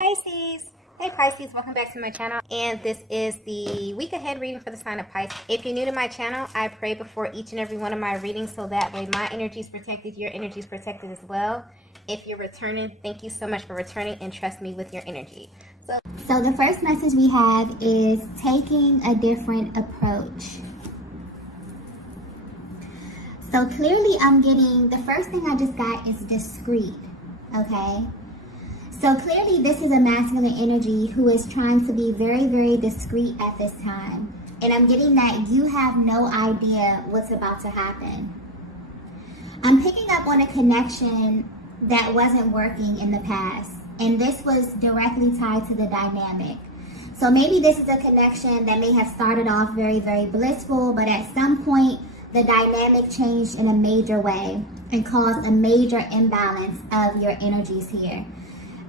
Pisces. Hey Pisces, welcome back to my channel, and this is the week ahead reading for the sign of Pisces. If you're new to my channel, I pray before each and every one of my readings so that way my energy is protected, your energy is protected as well. If you're returning, thank you so much for returning and trust me with your energy. So the first message we have is taking a different approach. So clearly I'm getting, the first thing I just got is discreet, okay? So clearly this is a masculine energy who is trying to be very, very discreet at this time. And I'm getting that you have no idea what's about to happen. I'm picking up on a connection that wasn't working in the past. And this was directly tied to the dynamic. So maybe this is a connection that may have started off very, very blissful, but at some point, the dynamic changed in a major way and caused a major imbalance of your energies here.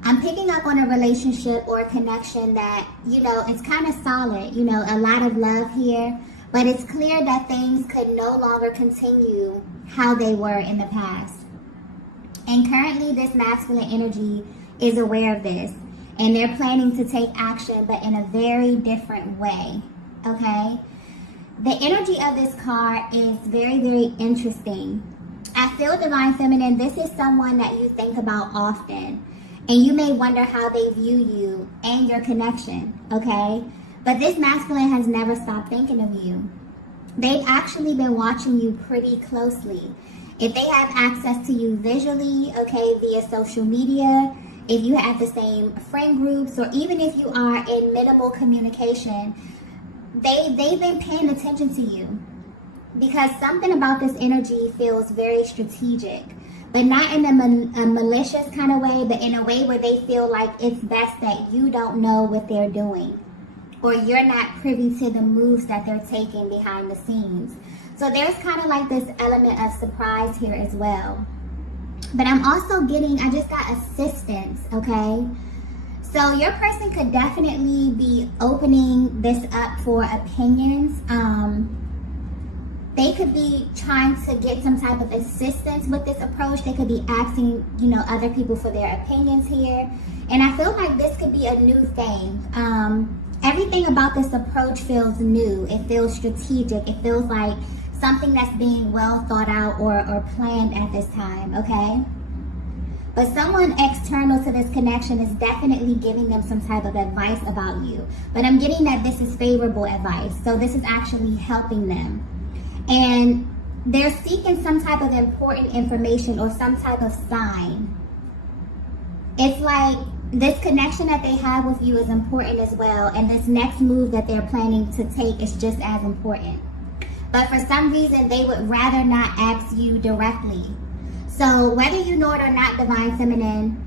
I'm picking up on a relationship or a connection that, it's kind of solid, a lot of love here, but it's clear that things could no longer continue how they were in the past. And currently, this masculine energy is aware of this, and they're planning to take action, but in a very different way, okay? The energy of this card is very, very interesting. I feel, Divine Feminine, this is someone that you think about often, and you may wonder how they view you and your connection, okay? But this masculine has never stopped thinking of you. They've actually been watching you pretty closely. If they have access to you visually, okay, via social media, if you have the same friend groups, or even if you are in minimal communication, they've been paying attention to you, because something about this energy feels very strategic, but not in a malicious kind of way, but in a way where they feel like it's best that you don't know what they're doing, or you're not privy to the moves that they're taking behind the scenes. So there's kind of like this element of surprise here as well. But I'm also getting, I just got assistance, okay? So your person could definitely be opening this up for opinions. They could be trying to get some type of assistance with this approach. They could be asking, other people for their opinions here. And I feel like this could be a new thing. Everything about this approach feels new. It feels strategic. It feels like something that's being well thought out or planned at this time, okay? But someone external to this connection is definitely giving them some type of advice about you. But I'm getting that this is favorable advice. So this is actually helping them. And they're seeking some type of important information or some type of sign. It's like this connection that they have with you is important as well. And this next move that they're planning to take is just as important. But for some reason, they would rather not ask you directly. So whether you know it or not, Divine Feminine,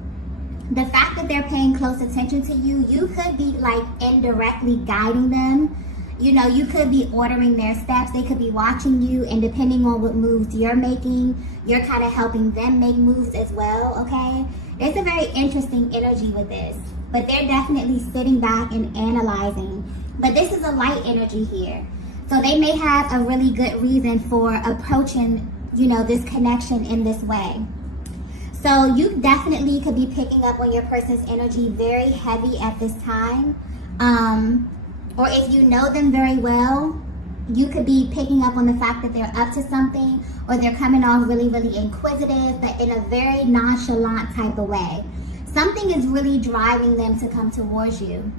the fact that they're paying close attention to you, you could be like indirectly guiding them. You could be ordering their steps. They could be watching you, and depending on what moves you're making, you're kind of helping them make moves as well, okay? There's a very interesting energy with this, but they're definitely sitting back and analyzing. But this is a light energy here. So they may have a really good reason for approaching, this connection in this way. So you definitely could be picking up on your person's energy very heavy at this time. Or if you know them very well, you could be picking up on the fact that they're up to something, or they're coming off really, really inquisitive, but in a very nonchalant type of way. Something is really driving them to come towards you.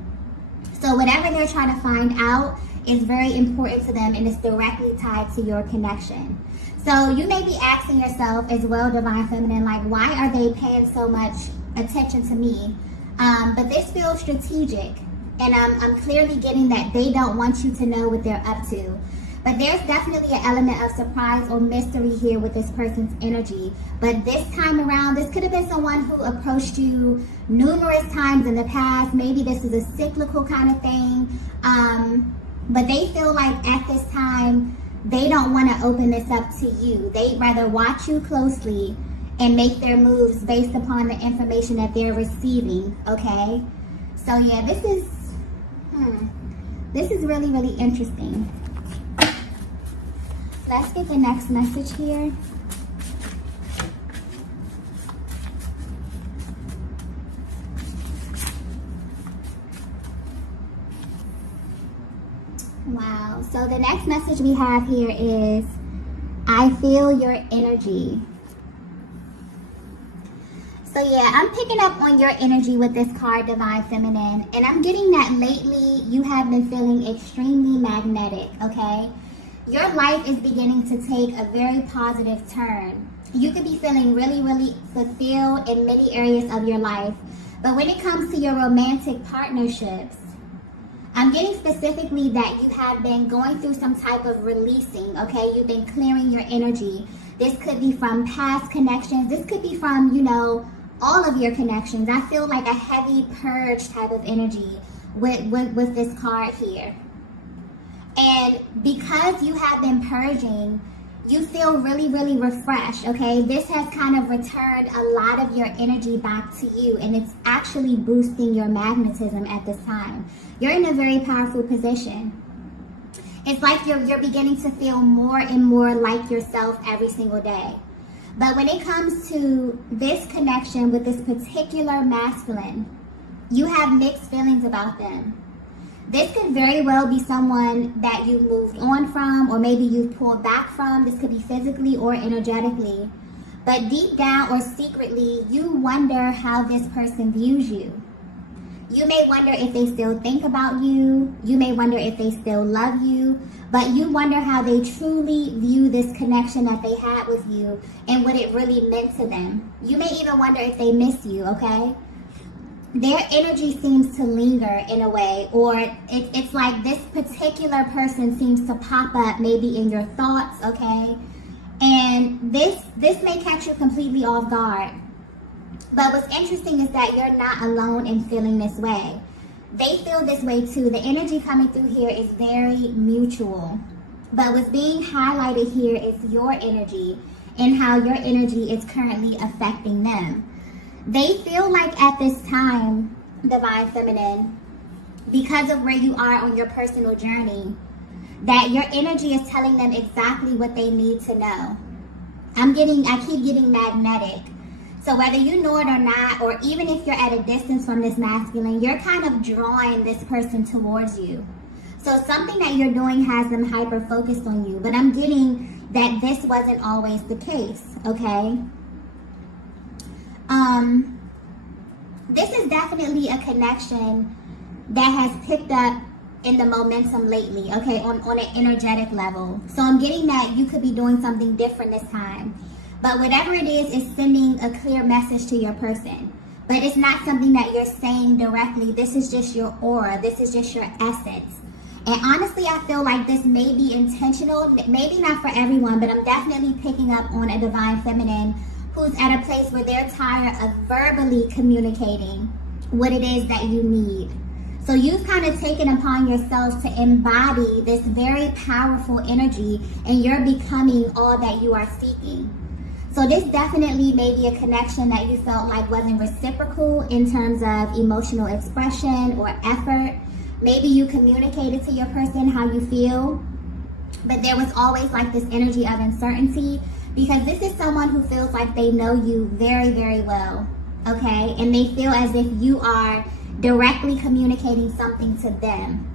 So whatever they're trying to find out is very important to them, and it's directly tied to your connection. So you may be asking yourself as well, Divine Feminine, like, why are they paying so much attention to me? But this feels strategic, and I'm clearly getting that they don't want you to know what they're up to. But there's definitely an element of surprise or mystery here with this person's energy. But this time around, this could have been someone who approached you numerous times in the past. Maybe this is a cyclical kind of thing. But they feel like at this time, they don't want to open this up to you. They'd rather watch you closely and make their moves based upon the information that they're receiving, okay? So yeah, this is really, really interesting. Let's get the next message here. Wow. So the next message we have here is, I feel your energy. So yeah, I'm picking up on your energy with this card, Divine Feminine. And I'm getting that lately you have been feeling extremely magnetic, okay? Your life is beginning to take a very positive turn. You could be feeling really, really fulfilled in many areas of your life. But when it comes to your romantic partnerships, I'm getting specifically that you have been going through some type of releasing, okay? You've been clearing your energy. This could be from past connections. This could be from, all of your connections. I feel like a heavy purge type of energy with this card here. And because you have been purging, you feel really, really refreshed, okay? This has kind of returned a lot of your energy back to you, and it's actually boosting your magnetism at this time. You're in a very powerful position. It's like you're beginning to feel more and more like yourself every single day. But when it comes to this connection with this particular masculine, you have mixed feelings about them. This could very well be someone that you moved on from, or maybe you've pulled back from. This could be physically or energetically. But deep down or secretly, you wonder how this person views you. You may wonder if they still think about you. You may wonder if they still love you. But you wonder how they truly view this connection that they had with you and what it really meant to them. You may even wonder if they miss you, okay? Their energy seems to linger in a way, or it's like this particular person seems to pop up maybe in your thoughts, okay? And this may catch you completely off guard. But what's interesting is that you're not alone in feeling this way. They feel this way too. The energy coming through here is very mutual. But what's being highlighted here is your energy and how your energy is currently affecting them. They feel like at this time, Divine Feminine, because of where you are on your personal journey, that your energy is telling them exactly what they need to know. I keep getting magnetic. So whether you know it or not, or even if you're at a distance from this masculine, you're kind of drawing this person towards you. So something that you're doing has them hyper-focused on you. But I'm getting that this wasn't always the case, okay? This is definitely a connection that has picked up in the momentum lately, okay, on an energetic level. So I'm getting that you could be doing something different this time. But whatever it is sending a clear message to your person. But it's not something that you're saying directly. This is just your aura. This is just your essence. And honestly, I feel like this may be intentional. Maybe not for everyone, but I'm definitely picking up on a Divine Feminine who's at a place where they're tired of verbally communicating what it is that you need. So you've kind of taken upon yourself to embody this very powerful energy, and you're becoming all that you are seeking. So this definitely may be a connection that you felt like wasn't reciprocal in terms of emotional expression or effort. Maybe you communicated to your person how you feel, but there was always like this energy of uncertainty, because this is someone who feels like they know you very, very well, okay? And they feel as if you are directly communicating something to them.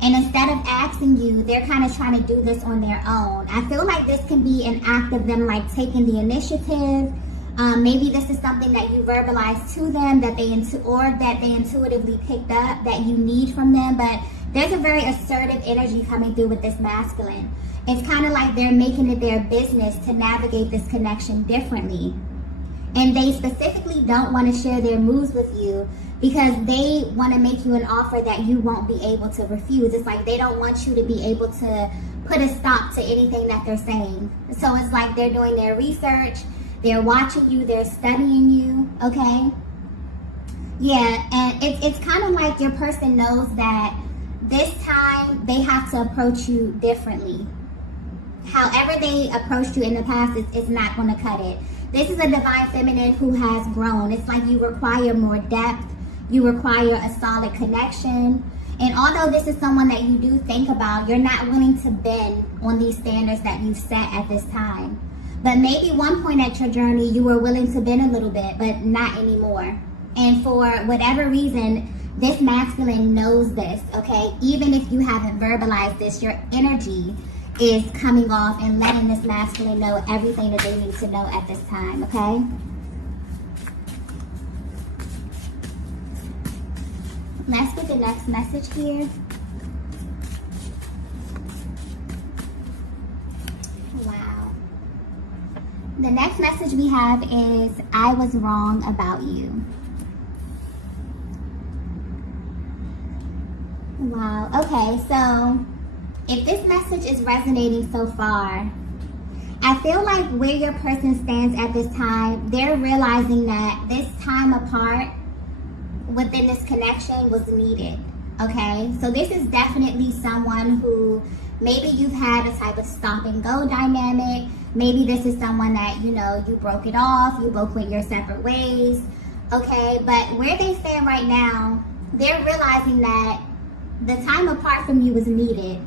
And instead of asking you, they're kind of trying to do this on their own. I feel like this can be an act of them like taking the initiative. Maybe this is something that you verbalized to them that they intuitively picked up that you need from them. But there's a very assertive energy coming through with this masculine. It's kind of like they're making it their business to navigate this connection differently. And they specifically don't want to share their moves with you because they want to make you an offer that you won't be able to refuse. It's like they don't want you to be able to put a stop to anything that they're saying. So it's like they're doing their research, they're watching you, they're studying you, okay? Yeah, and it's kind of like your person knows that this time they have to approach you differently. However they approached you in the past, it's not going to cut it. This is a Divine Feminine who has grown. It's like you require more depth. You require a solid connection. And although this is someone that you do think about, you're not willing to bend on these standards that you've set at this time. But maybe one point at your journey, you were willing to bend a little bit, but not anymore. And for whatever reason, This masculine knows this, okay? Even if you haven't verbalized this, your energy is coming off and letting this masculine know everything that they need to know at this time, okay? Let's get the next message here. Wow. The next message we have is, I was wrong about you. Wow. Okay, so if this message is resonating so far, I feel like where your person stands at this time, they're realizing that this time apart within this connection was needed. Okay, so this is definitely someone who maybe you've had a type of stop and go dynamic. Maybe this is someone that, you know, you broke it off, you both went your separate ways. Okay, but where they stand right now, they're realizing that the time apart from you was needed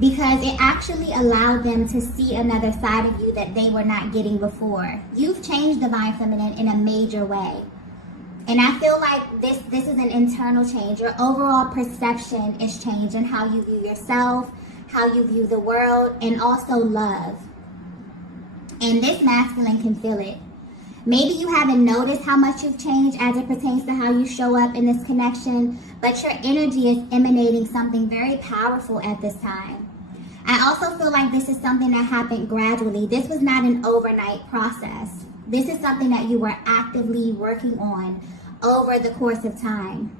because it actually allowed them to see another side of you that they were not getting before. You've changed Divine Feminine in a major way. And I feel like this is an internal change. Your overall perception is changing, how you view yourself, how you view the world, and also love. And this masculine can feel it. Maybe you haven't noticed how much you've changed as it pertains to how you show up in this connection, but your energy is emanating something very powerful at this time. I also feel like this is something that happened gradually. This was not an overnight process. This is something that you were actively working on over the course of time.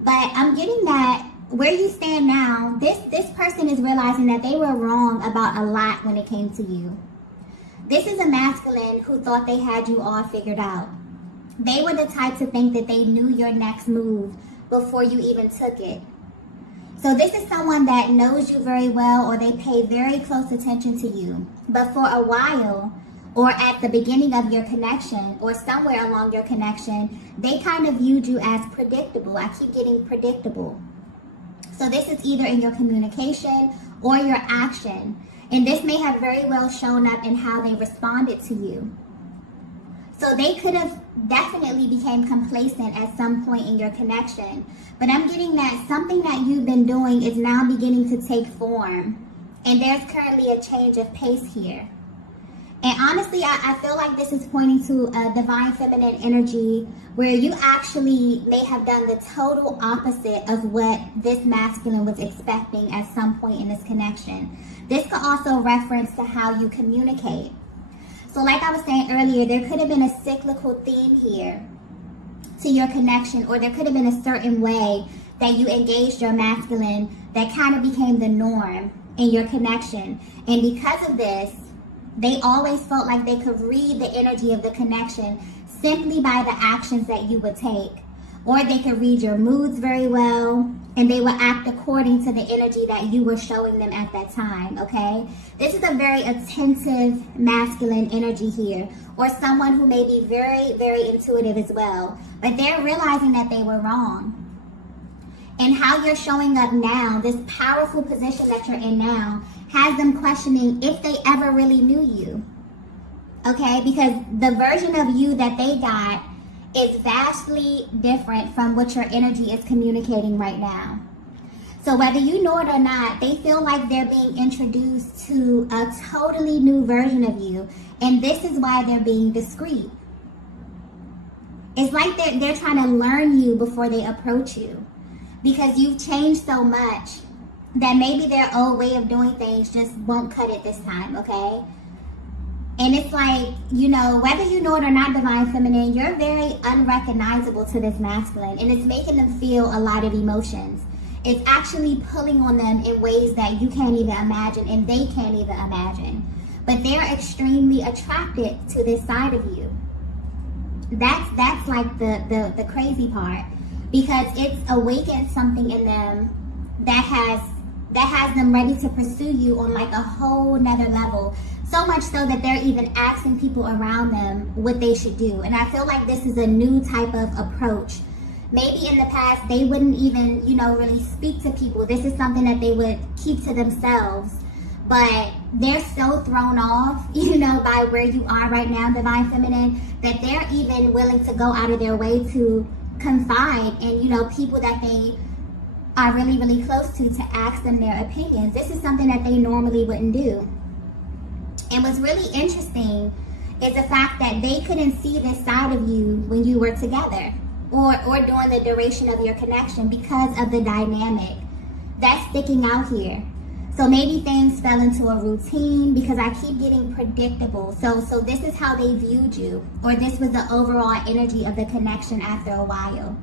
But I'm getting that where you stand now, this person is realizing that they were wrong about a lot when it came to you. This is a masculine who thought they had you all figured out. They were the type to think that they knew your next move before you even took it. So this is someone that knows you very well, or they pay very close attention to you. But for a while, or at the beginning of your connection, or somewhere along your connection, they kind of viewed you as predictable. I keep getting predictable. So this is either in your communication or your action. And this may have very well shown up in how they responded to you. So they could have definitely became complacent at some point in your connection. But I'm getting that something that you've been doing is now beginning to take form. And there's currently a change of pace here. And honestly, I feel like this is pointing to a divine feminine energy where you actually may have done the total opposite of what this masculine was expecting at some point in this connection. This could also reference to how you communicate. So like I was saying earlier, there could have been a cyclical theme here to your connection, or there could have been a certain way that you engaged your masculine that kind of became the norm in your connection. And because of this, they always felt like they could read the energy of the connection simply by the actions that you would take. Or they could read your moods very well, and they would act according to the energy that you were showing them at that time, okay? This is a very attentive masculine energy here, or someone who may be very, very intuitive as well. But they're realizing that they were wrong. And how you're showing up now, this powerful position that you're in now, has them questioning if they ever really knew you, okay? Because the version of you that they got is vastly different from what your energy is communicating right now. So whether you know it or not, they feel like they're being introduced to a totally new version of you, and this is why they're being discreet. It's like they're trying to learn you before they approach you, because you've changed so much that maybe their old way of doing things just won't cut it this time, okay? And it's like, you know, whether you know it or not, Divine Feminine, you're very unrecognizable to this masculine, and it's making them feel a lot of emotions. It's actually pulling on them in ways that you can't even imagine, and they can't even imagine. But they're extremely attracted to this side of you. That's like the crazy part, because it's awakened something in them that has them ready to pursue you on like a whole nother level. So much so that they're even asking people around them what they should do. And I feel like this is a new type of approach. Maybe in the past, they wouldn't even, you know, really speak to people. This is something that they would keep to themselves. But they're so thrown off, you know, by where you are right now, Divine Feminine, that they're even willing to go out of their way to confide in, you know, people that they are really, really close to ask them their opinions. This is something that they normally wouldn't do. And what's really interesting is the fact that they couldn't see this side of you when you were together or during the duration of your connection because of the dynamic that's sticking out here. So maybe things fell into a routine because I keep getting predictable. So this is how they viewed you, or this was the overall energy of the connection after a while.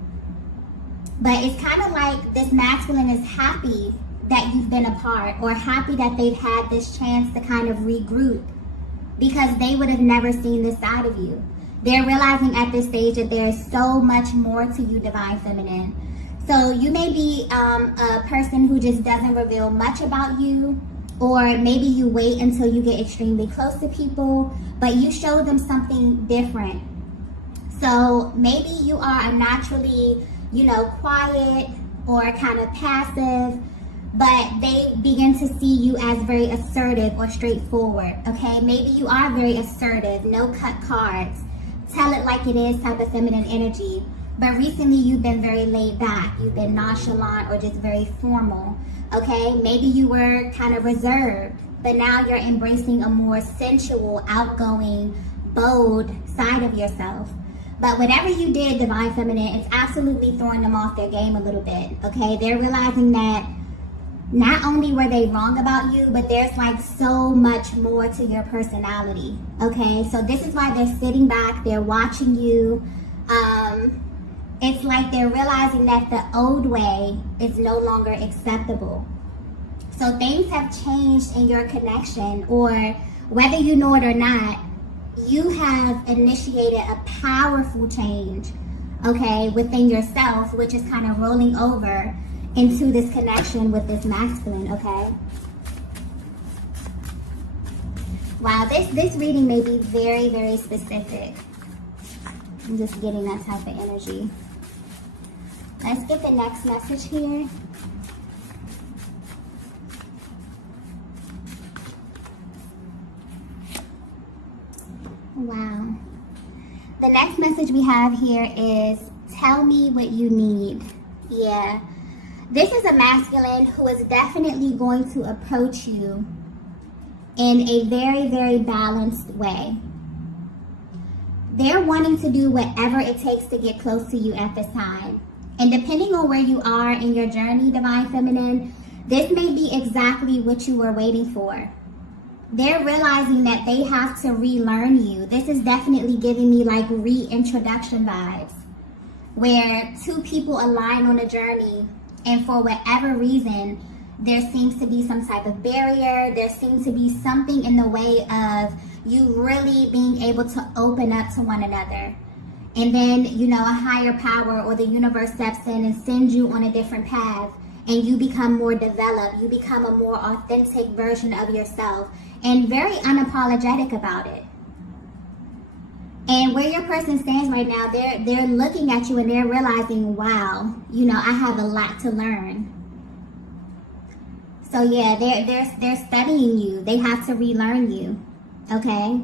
But it's kind of like this masculine is happy that you've been apart, or happy that they've had this chance to kind of regroup, because they would have never seen this side of you. They're realizing at this stage that there is so much more to you, Divine Feminine. So you may be a person who just doesn't reveal much about you, or maybe you wait until you get extremely close to people, but you show them something different. So maybe you are a naturally, you know, quiet or kind of passive, but they begin to see you as very assertive or straightforward, okay? Maybe you are very assertive, no cut cards, tell it like it is type of feminine energy. But recently you've been very laid back, you've been nonchalant or just very formal, okay? Maybe you were kind of reserved, but now you're embracing a more sensual, outgoing, bold side of yourself. But whatever you did, Divine Feminine, it's absolutely throwing them off their game a little bit, okay? They're realizing that not only were they wrong about you, but there's like so much more to your personality, okay? So this is why they're sitting back, they're watching you. It's like they're realizing that the old way is no longer acceptable. So things have changed in your connection, or whether you know it or not, you have initiated a powerful change, okay, within yourself, which is kind of rolling over into this connection with this masculine, okay? Wow, this reading may be very, very specific. I'm just getting that type of energy. Let's get the next message here. Wow. The next message we have here is, tell me what you need. Yeah. This is a masculine who is definitely going to approach you in a very, very balanced way. They're wanting to do whatever it takes to get close to you at this time. And depending on where you are in your journey, Divine Feminine, this may be exactly what you were waiting for. They're realizing that they have to relearn you. This is definitely giving me like reintroduction vibes, where two people align on a journey, and for whatever reason, there seems to be some type of barrier. There seems to be something in the way of you really being able to open up to one another. And then, you know, a higher power or the universe steps in and sends you on a different path, and you become more developed. You become a more authentic version of yourself, and very unapologetic about it. And where your person stands right now, they're looking at you and they're realizing, wow, you know, I have a lot to learn. So yeah, they're studying you. They have to relearn you, okay?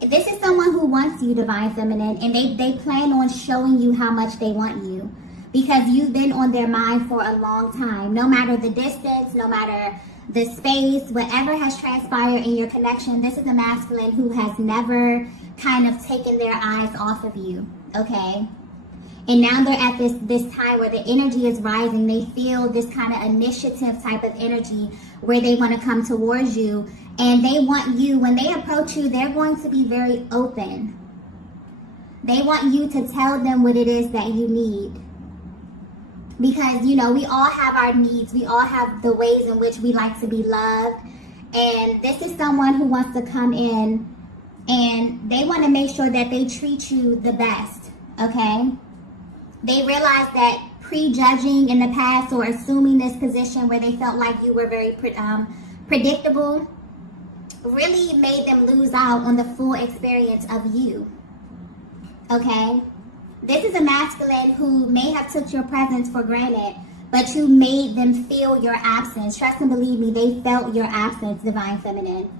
This is someone who wants you, Divine Feminine, and they plan on showing you how much they want you, because you've been on their mind for a long time. No matter the distance, no matter the space, whatever has transpired in your connection, this is a masculine who has never kind of taken their eyes off of you, okay? And now they're at this time where the energy is rising. They feel this kind of initiative type of energy where they want to come towards you. And they want you, when they approach you, they're going to be very open. They want you to tell them what it is that you need. Because, you know, we all have our needs. We all have the ways in which we like to be loved. And this is someone who wants to come in and they want to make sure that they treat you the best, okay? They realize that prejudging in the past or assuming this position where they felt like you were very predictable really made them lose out on the full experience of you, okay? This is a masculine who may have took your presence for granted, but you made them feel your absence. Trust and believe me, they felt your absence, Divine Feminine.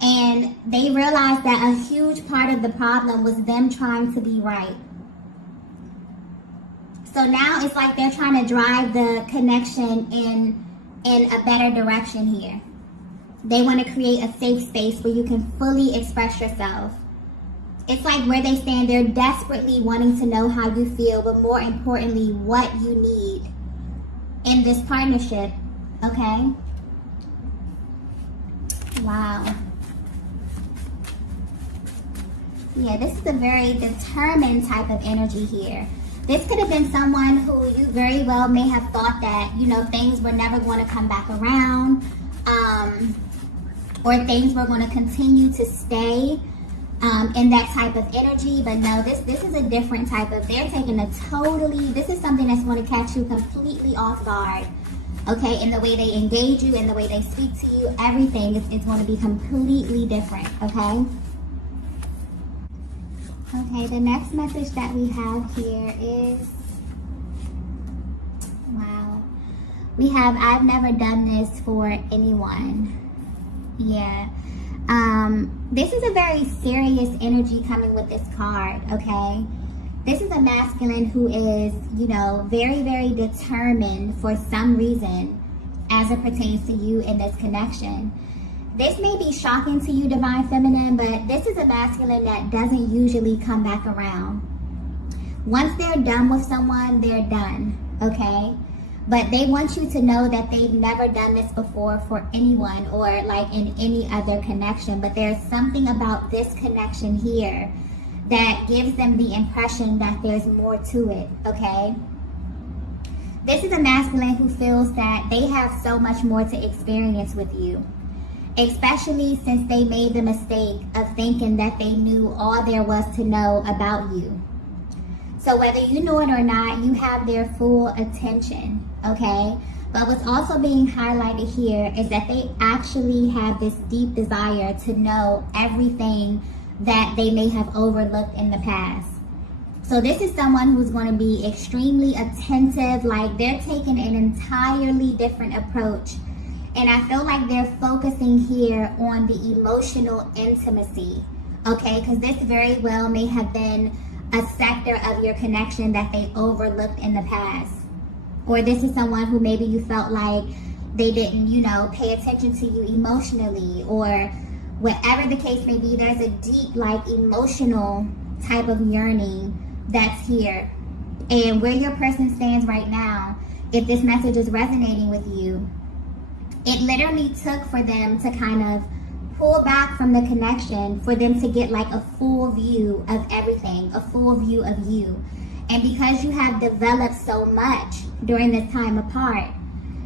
And they realized that a huge part of the problem was them trying to be right. So now it's like they're trying to drive the connection in a better direction here. They want to create a safe space where you can fully express yourself. It's like where they stand, they're desperately wanting to know how you feel, but more importantly, what you need in this partnership, okay? Wow. Yeah, this is a very determined type of energy here. This could have been someone who you very well may have thought that, you know, things were never going to come back around, or things were going to continue to stay in that type of energy. But no, this is a different type of, they're taking a totally, this is something that's going to catch you completely off guard. Okay, in the way they engage you, in the way they speak to you, everything is going to be completely different, okay? Okay, the next message that we have here is, wow. We have, I've never done this for anyone. Yeah. This is a very serious energy coming with this card, okay? This is a masculine who is, you know, very, very determined for some reason as it pertains to you in this connection. This may be shocking to you, Divine Feminine, but this is a masculine that doesn't usually come back around. Once they're done with someone, they're done, okay? But they want you to know that they've never done this before for anyone or like in any other connection. But there's something about this connection here that gives them the impression that there's more to it, okay? This is a masculine who feels that they have so much more to experience with you, especially since they made the mistake of thinking that they knew all there was to know about you. So whether you know it or not, you have their full attention, okay? But what's also being highlighted here is that they actually have this deep desire to know everything that they may have overlooked in the past. So this is someone who's going to be extremely attentive, like they're taking an entirely different approach. And I feel like they're focusing here on the emotional intimacy, okay? Because this very well may have been a sector of your connection that they overlooked in the past. Or this is someone who maybe you felt like they didn't, you know, pay attention to you emotionally, or whatever the case may be. There's a deep, like, emotional type of yearning that's here. And where your person stands right now, if this message is resonating with you, it literally took for them to kind of pull back from the connection for them to get like a full view of everything, a full view of you. And because you have developed so much during this time apart,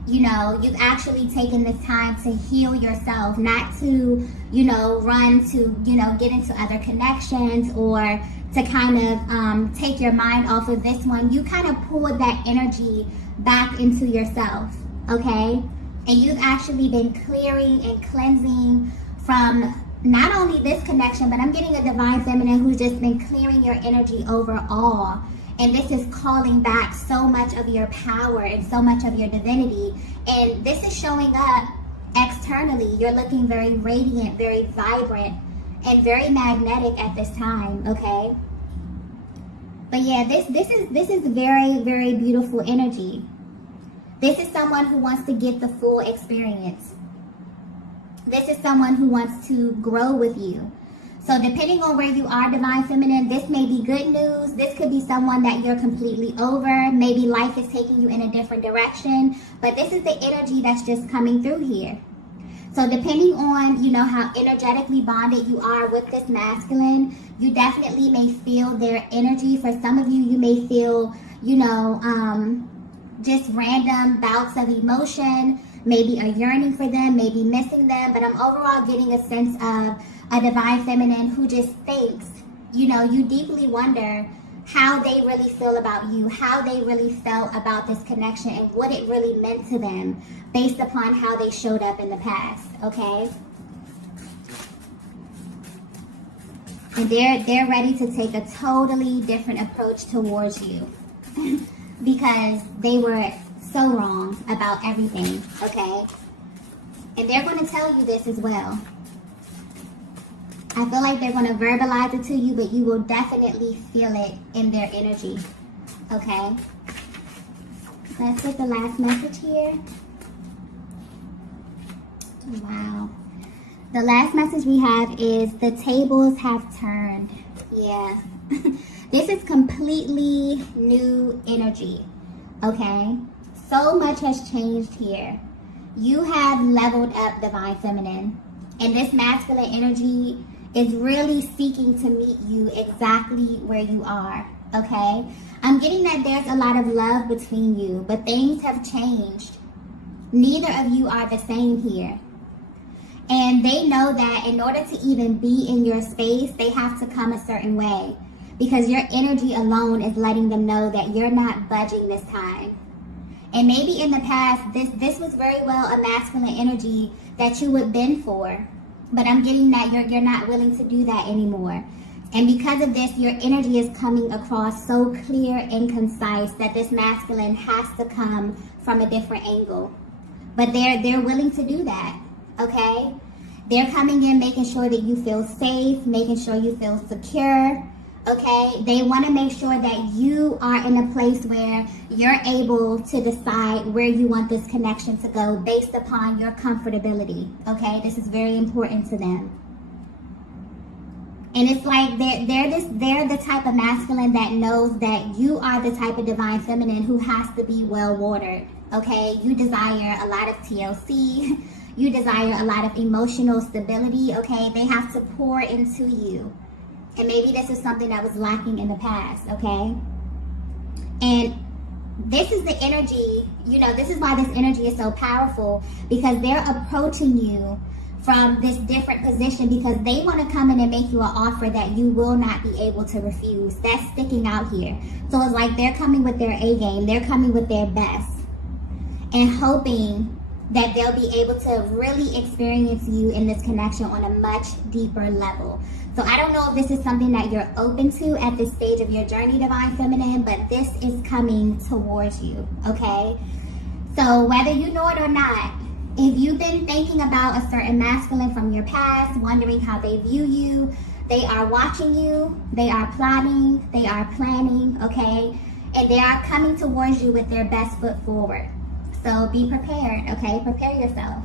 you know, you've actually taken this time to heal yourself, not to, you know, run to, you know, get into other connections or to kind of take your mind off of this one. You kind of pulled that energy back into yourself, okay? And you've actually been clearing and cleansing from not only this connection, but I'm getting a Divine Feminine who's just been clearing your energy overall. And this is calling back so much of your power and so much of your divinity. And this is showing up externally. You're looking very radiant, very vibrant, and very magnetic at this time, okay? But yeah, this is very, very beautiful energy. This is someone who wants to get the full experience. This is someone who wants to grow with you. So depending on where you are, Divine Feminine, this may be good news. This could be someone that you're completely over. Maybe life is taking you in a different direction. But this is the energy that's just coming through here. So depending on, you know, how energetically bonded you are with this masculine, you definitely may feel their energy. For some of you, you may feel, you know, just random bouts of emotion, maybe a yearning for them, maybe missing them. But I'm overall getting a sense of a Divine Feminine who just thinks, you know, you deeply wonder how they really feel about you, how they really felt about this connection, and what it really meant to them based upon how they showed up in the past, okay? And they're ready to take a totally different approach towards you because they were so wrong about everything, okay? And they're going to tell you this as well. I feel like they're going to verbalize it to you, but you will definitely feel it in their energy, okay? Let's get the last message here. Wow. The last message we have is the tables have turned. Yeah. This is completely new energy. Okay? So much has changed here. You have leveled up, Divine Feminine. And this masculine energy is really seeking to meet you exactly where you are. Okay? I'm getting that there's a lot of love between you, but things have changed. Neither of you are the same here. And they know that in order to even be in your space, they have to come a certain way. Because your energy alone is letting them know that you're not budging this time. And maybe in the past, this was very well a masculine energy that you would bend for. But I'm getting that you're not willing to do that anymore. And because of this, your energy is coming across so clear and concise that this masculine has to come from a different angle. But they're willing to do that. Okay? They're coming in making sure that you feel safe, making sure you feel secure. Okay? They want to make sure that you are in a place where you're able to decide where you want this connection to go based upon your comfortability. Okay? This is very important to them. And it's like they're the type of masculine that knows that you are the type of Divine Feminine who has to be well watered. Okay? You desire a lot of TLC. You desire a lot of emotional stability, okay? They have to pour into you. And maybe this is something that was lacking in the past, okay? And this is the energy, this is why this energy is so powerful, because they're approaching you from this different position because they want to come in and make you an offer that you will not be able to refuse. That's sticking out here. So it's like they're coming with their A game. They're coming with their best and hoping that they'll be able to really experience you in this connection on a much deeper level. So I don't know if this is something that you're open to at this stage of your journey, Divine Feminine, but this is coming towards you, okay? So whether you know it or not, if you've been thinking about a certain masculine from your past, wondering how they view you, they are watching you, they are plotting, they are planning, okay? And they are coming towards you with their best foot forward. So be prepared, okay? Prepare yourself.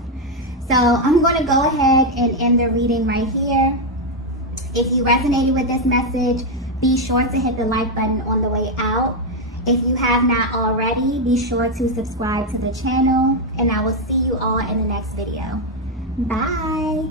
So I'm going to go ahead and end the reading right here. If you resonated with this message, be sure to hit the like button on the way out. If you have not already, be sure to subscribe to the channel. And I will see you all in the next video. Bye.